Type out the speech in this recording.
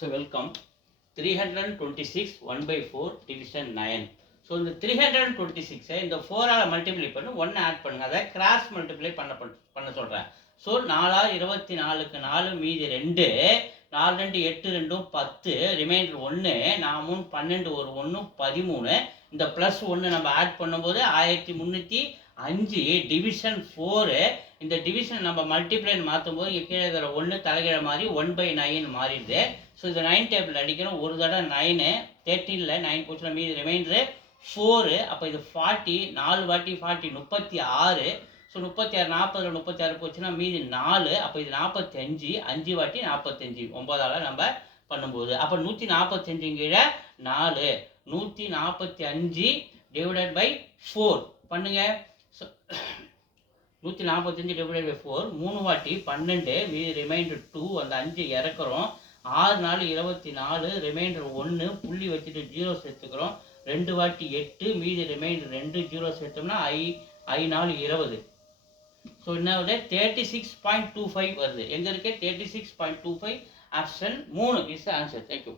So welcome. 326 1 by 4 division 9. So இந்த 326 இந்த 4ஆல் multiply பண்ணி 1 ஆட் பண்ணுங்க. அதை கிராஸ் மல்டிப்ளை பண்ண சொல்கிறேன். ஸோ 4 24க்கு 4 மீதி 2, 4 2 8 2 10, ரிமைண்டர் 1, 4 3 12, ஒரு 1 13. இந்த ப்ளஸ் 1 நம்ம ஆட் பண்ணும்போது 1305 டிவிஷன் 4. இந்த டிவிஷன் நம்ம மல்டிப்ளைன்னு மாற்றும் போது இங்கே கீழே இருக்கிற 1 தலைகீழ மாதிரி 1/9 மாறிடுது. ஸோ இது 9 டேபிள் அடிக்கிறோம். ஒரு தடவை 9, 13ல் 9 போச்சுன்னா மீதி ரிமைண்டரு 4. அப்போ இது 40, 4 வாட்டி 40 36. ஸோ 36 40ல் 36 போச்சுன்னா மீதி 4. அப்போ இது 45, 5 வாட்டி 45, 9ஆல் நம்ம பண்ணும்போது அப்போ 145 கீழே 4, 145 டிவைடட் பை 4 பண்ணுங்க. ஸோ 145 டிவைடட் பை 4, 3 வாட்டி 12, மீதி ரிமைண்டர் 2, அந்த 5 இறக்குறோம். 6 4 24, ரிமைண்டர் 1, புள்ளி வச்சுட்டு 0 சேர்த்துக்கிறோம். 2 வாட்டி 8, மீதி ரிமைண்டர் 2, 0 சேர்த்தோம்னா I 4 20. ஸோ என்ன வருது 36.25 வருது. எங்கே இருக்கு 36.25. Option 3 is answer. தேங்க்யூ.